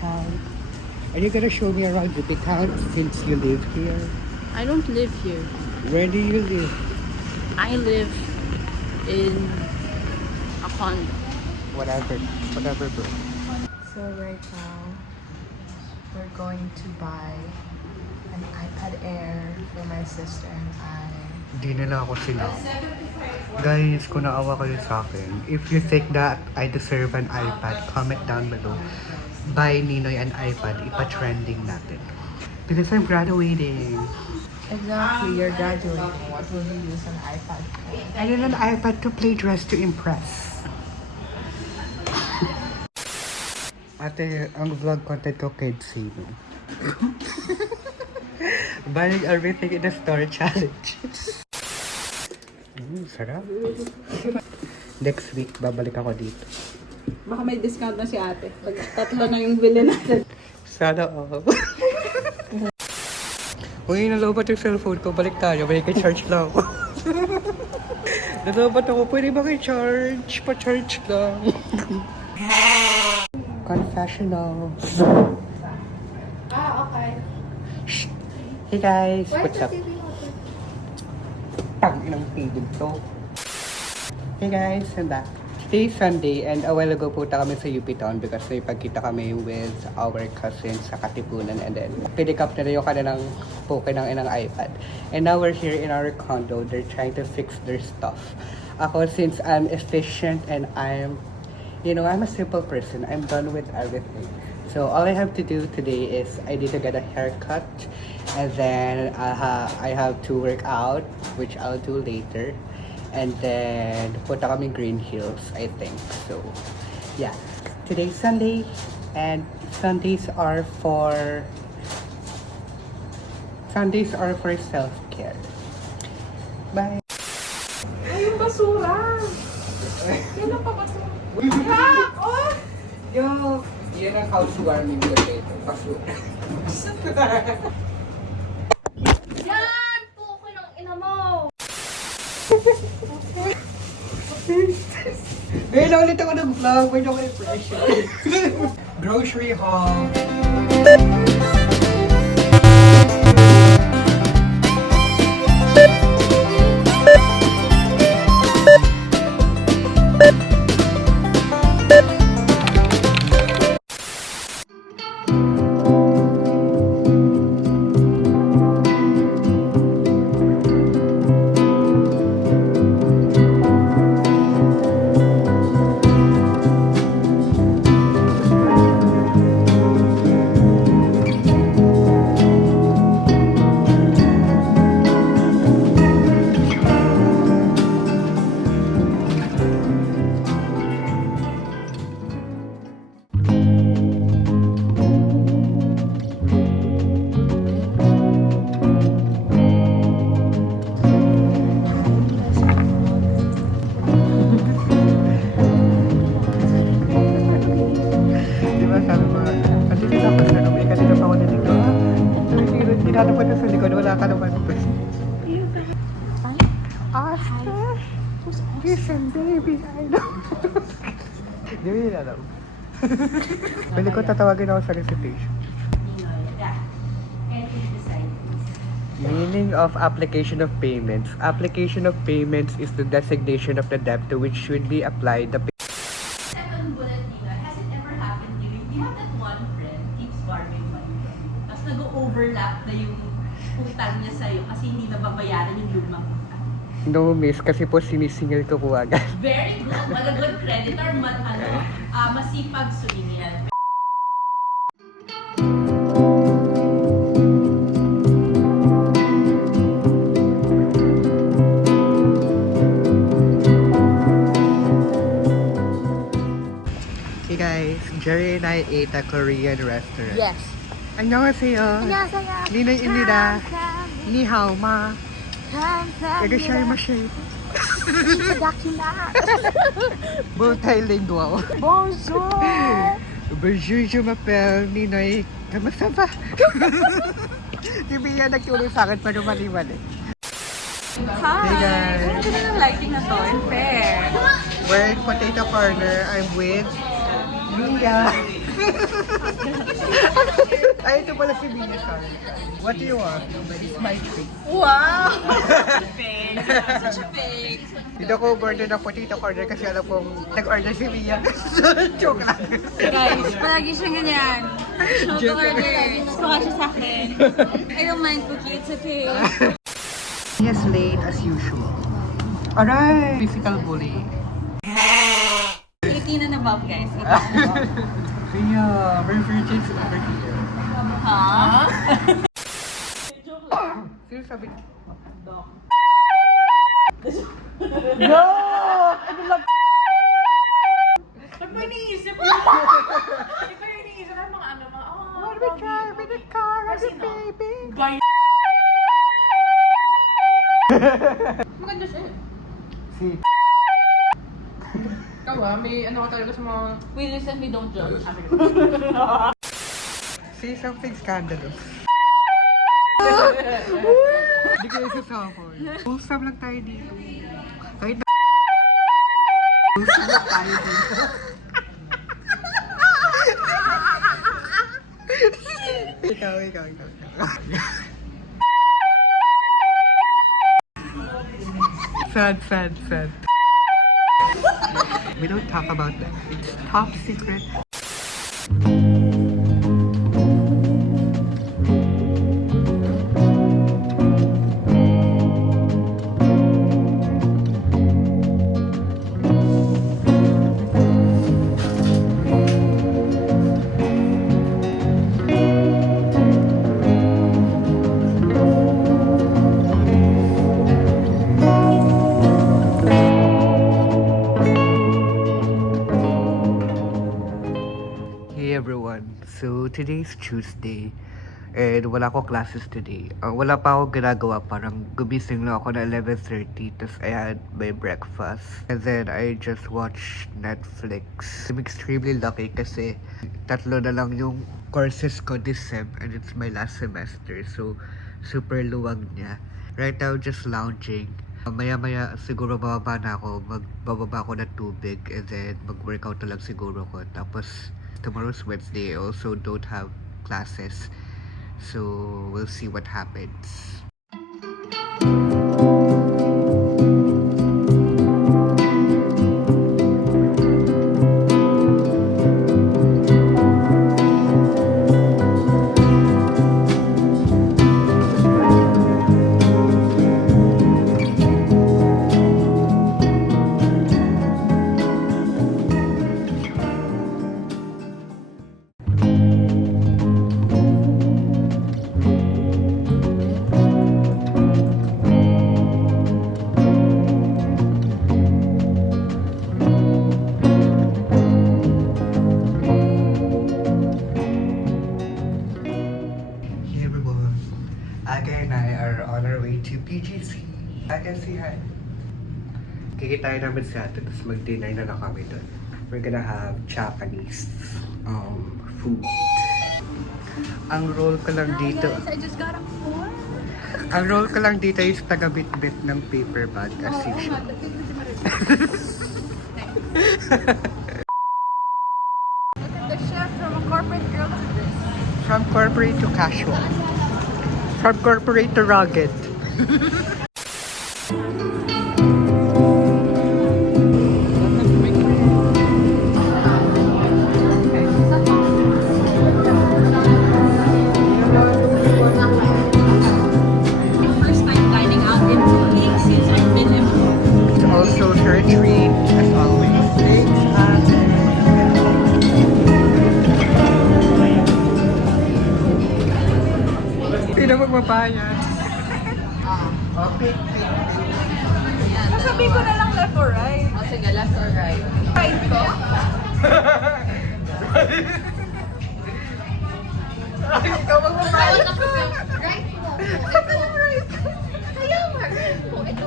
Town. Are you gonna show me around UP Town since you live here? I don't live here. Where do you live? I live in a condo. Whatever bro. So right now, we're going to buy an iPad Air for my sister and I. Di nila ako sila. Guys, kung naawa kayo sa akin, if you think that I deserve an iPad, comment down below. Buy Ninoy an iPad, ipa-trending natin. Because I'm graduating. Exactly, you're graduating. What will you use an iPad for? I need an iPad to play Dress to Impress. Ate, ang vlog content ko kids sino. Buying everything in the store challenge. Sarap. Next week, babalik ako dito. Baka may discount na si ate. Pag tatlo na yung bili natin. Sana all. Kung inalobat yung cellphone ko, balik tayo. May charge lang ako. Nalobat ako, pwede ba charge? Pa-charge lang. Confessional. Okay. Shh. Hey guys, what's up? Tang inang tigil to. Hey guys, I'm back. Today is Sunday and a while ago punta kami sa UP Town because may pagkita kami with our cousins sa Katipunan and then pick up na yung kanilang poke ng inang iPad. And now we're here in our condo. They're trying to fix their stuff. Ako, since I'm efficient and I'm a simple person, I'm done with everything. So all I have to do today is I need to get a haircut and then I have to work out, which I'll do later. And then punta kami Green Hills, I think. So yeah, today's Sunday and Sundays are for self-care. Bye. Ay, yung basura! Yan ang pabasura. Oh! Yo, yan ang housewarming ko dito. Basura. Yan! Puko ng ina mo! Ngayon na ulit ako nag-vlog. May ako impression. Grocery haul. Hinanap ko na sa likod, wala ka naman. Oscar? Listen, baby, I know. Di mo yun alam. Pwede ko tatawagin ako sa recitation. Meaning of application of payments. Application of payments is the designation of the debt to which should be applied the Second bullet nila, has it ever happened to you? You have that one friend keeps borrowing money from you. Tapos nag-overlap na yung utang niya sa'yo kasi hindi nababayaran yung lumang utang. No, miss, kasi po sinisingil ko po agad. Very good. What a good creditor. Masipag sumingil. Hey guys, Jerry and I ate a Korean restaurant. Yes. 안녕하세요. 안녕하세요. 니네입니다. 니하오마. Nag-share-ma-share. Multilingual. Bonjour! Bonjour, je m'appelle Ninoy. Kamusta ba? Si Mia nagtulong sa akin para mali-mali. Hi! Hey guys. Ang ganda ng lighting na to. And fair. We're in Potato Corner. I'm with Mia. Ay, ito pala si Mia, sorry. What do you want? My treat. Wow! Fake. Such a fake. Dito ko order ng potato corner kasi alam kong nag-order si Mia. Joke lang. Guys, palagi siyang ganyan. Shout to order. Gusto ka siya sa akin. I don't mind cookie, it's okay. Yes, late as usual. Alright! Physical bullying. 18 and above, guys. Mia, my virgin's over here. Ha? Sino sabi? No! Ano lang? Ba't mo iniisip yun? Di ba iniisip ang mga ano, mga, What we drive in the car as a baby? Bay... Maganda siya. Si... Ikaw may ano ka talaga sa mga... We listen, we don't judge. Say something scandalous. Hindi kayo sasakol. Wholesome lang tayo dito. Kahit na... Wholesome lang tayo dito. Ikaw. Sad. We don't talk about that. It's top secret. Hey everyone, so today's Tuesday and wala ko classes today. Wala pa ako ginagawa, parang gumising lang ako na 11:30 tapos I had my breakfast and then I just watched Netflix. I'm extremely lucky kasi tatlo na lang yung courses ko this sem and it's my last semester, so super luwag niya. Right now just lounging. Maya siguro bababa na ako, magbababa ako ng tubig and then mag-workout na lang siguro ko. Tapos tomorrow's Wednesday, I also don't have classes. So we'll see what happens. Hey everyone, Aga and I are on our way to PGC. Aga, say hi. Kikitayin namin si ate, tapos mag-dinner na lang kami doon. We're gonna have Japanese food. Ang roll ko lang dito. I just got a 4. Ang roll ko lang dito is taga-bit-bit ng paper bag as usual. The chef from a corporate girl to this. From corporate to casual. From corporate to rugged. First time dining out in 2 weeks since I've been in. It's also her treat, as always. Thanks, ate. Hindi na magbabayad. Okay. Sasabihin ko na lang left or right. O sige, left or right? Right ko? Ikaw magbabayad. Right mo. Ito right. Ayaw mo. Ito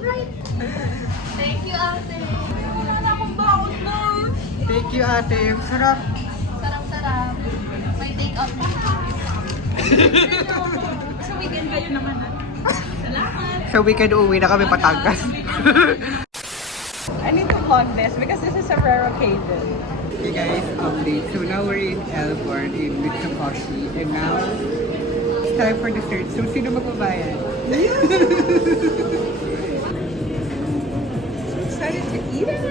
right. Thank you, ate. Wala na akong baon na. Thank you, ate. Ang sarap. Sarap-sarap. May take out na. Sa weekend kayo naman ah. Salamat. Sa weekend uuwi na kami Batangas. I need to vlog this because this is a rare occasion. Hey guys, update. So now we're in Elborn in Mitsukoshi and now it's time for dessert. So sino magbabayad? So excited to eat it!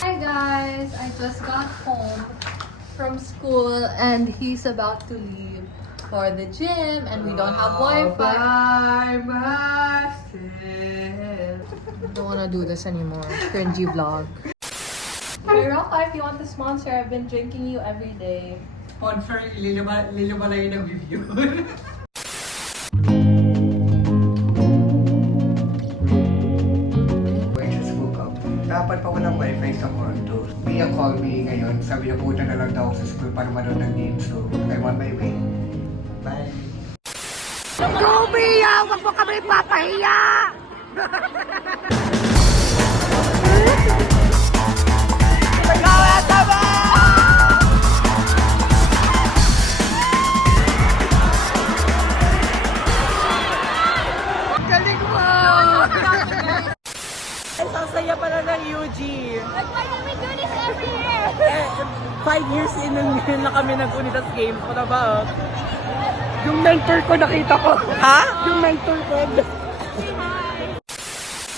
Hi guys, I just got home from school and he's about to leave for the gym and we don't have Wi-Fi. Bye, myself. Don't wanna do this anymore. Cringy vlog. Hey Rocka, if you want to sponsor, I've been drinking you every day. Sponsor, lilumalayin ang review. I just woke up. Dapat pa walang wifi sa condo. Mia called me ngayon. Sabi niya pupunta na lang daw ako sa school para manood ng game. So, I'm on my way. Bye. Go, Mia! Huwag mo kami papahiya! Galing mo! Ang saya pala ng UG. Like, why do we do this every year? 5 years in na kami nag-Unitas Games. Ano ba? Yung mentor ko nakita ko. Ha? Yung mentor ko.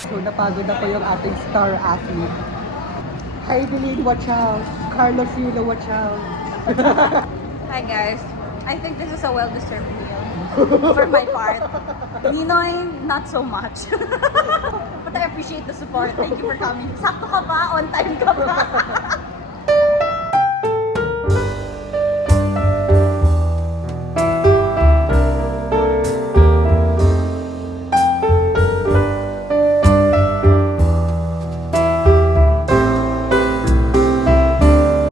So, napagod na po yung ating star athlete. Heidelin, watch out. Carlos Yulo, watch out. Hi guys. I think this is a well-deserved meal. For my part. Ninoy, not so much. But I appreciate the support. Thank you for coming. Sakto ka ba? On time ka ba?